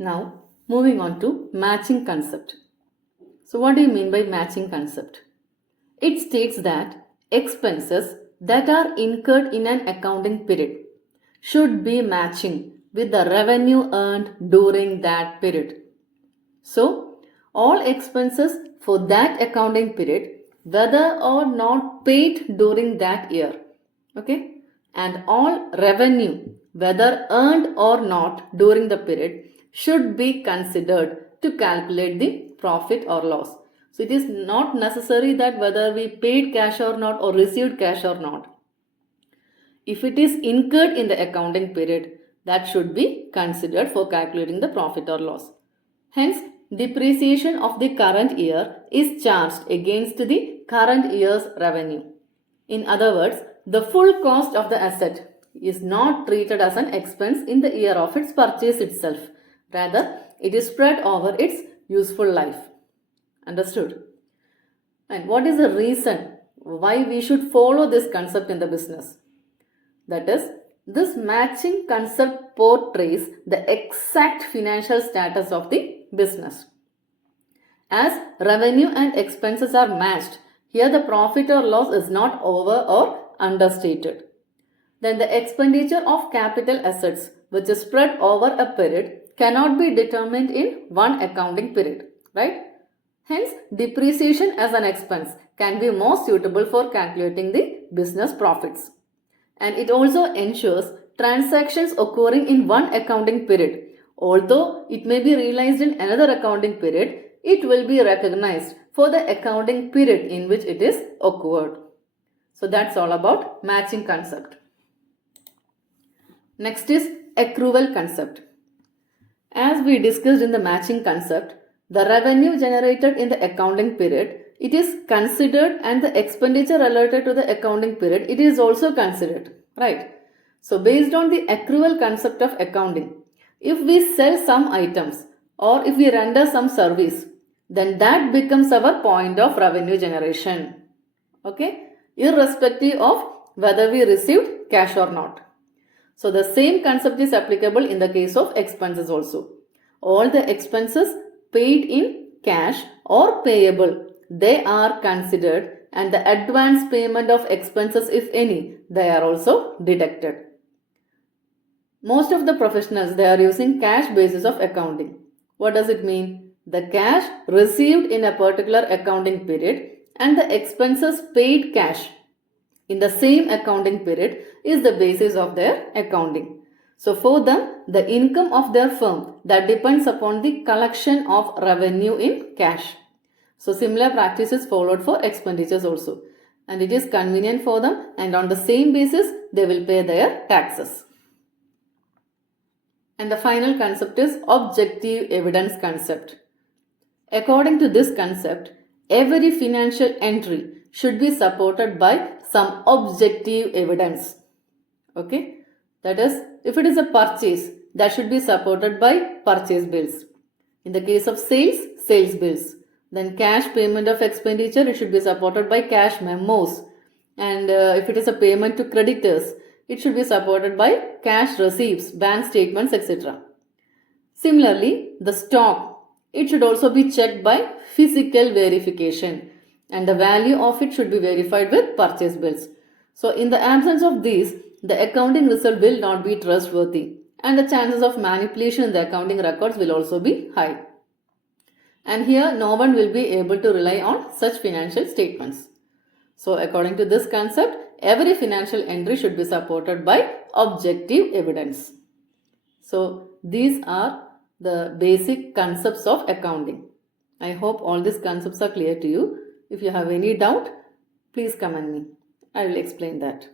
Now, moving on to matching concept. So, what do you mean by matching concept? It states that expenses that are incurred in an accounting period should be matching with the revenue earned during that period. So, all expenses for that accounting period, whether or not paid during that year, okay, and all revenue, whether earned or not during the period, should be considered to calculate the profit or loss. So, it is not necessary that whether we paid cash or not or received cash or not. If it is incurred in the accounting period, that should be considered for calculating the profit or loss. Hence, depreciation of the current year is charged against the current year's revenue. In other words, the full cost of the asset is not treated as an expense in the year of its purchase itself. Rather, it is spread over its useful life. Understood? And what is the reason why we should follow this concept in the business? That is, this matching concept portrays the exact financial status of the business. As revenue and expenses are matched, here the profit or loss is not over or understated. Then the expenditure of capital assets, which is spread over a period, cannot be determined in one accounting period, right? Hence, depreciation as an expense can be more suitable for calculating the business profits. And it also ensures transactions occurring in one accounting period. Although it may be realized in another accounting period, it will be recognized for the accounting period in which it is occurred. So that's all about matching concept. Next is accrual concept. As we discussed in the matching concept, the revenue generated in the accounting period, it is considered, and the expenditure related to the accounting period, it is also considered, right? So based on the accrual concept of accounting, if we sell some items or if we render some service, then that becomes our point of revenue generation, okay, irrespective of whether we received cash or not. So the same concept is applicable in the case of expenses also. All the expenses paid in cash or payable, they are considered, and the advance payment of expenses, if any, they are also deducted. Most of the professionals, they are using cash basis of accounting. What does it mean? The cash received in a particular accounting period and the expenses paid cash in the same accounting period is the basis of their accounting. So for them, the income of their firm, that depends upon the collection of revenue in cash. So similar practice is followed for expenditures also. And it is convenient for them, and on the same basis, they will pay their taxes. And the final concept is objective evidence concept. According to this concept, every financial entry should be supported by some objective evidence. Okay? That is, if it is a purchase, that should be supported by purchase bills. In the case of sales, sales bills. Then cash payment of expenditure, it should be supported by cash memos. And if it is a payment to creditors, it should be supported by cash receipts, bank statements, etc. Similarly, the stock, it should also be checked by physical verification, and the value of it should be verified with purchase bills. So in the absence of these, the accounting result will not be trustworthy, and the chances of manipulation in the accounting records will also be high. And here no one will be able to rely on such financial statements. So according to this concept, every financial entry should be supported by objective evidence. So these are the basic concepts of accounting. I hope all these concepts are clear to you. If you have any doubt, please comment me. I will explain that.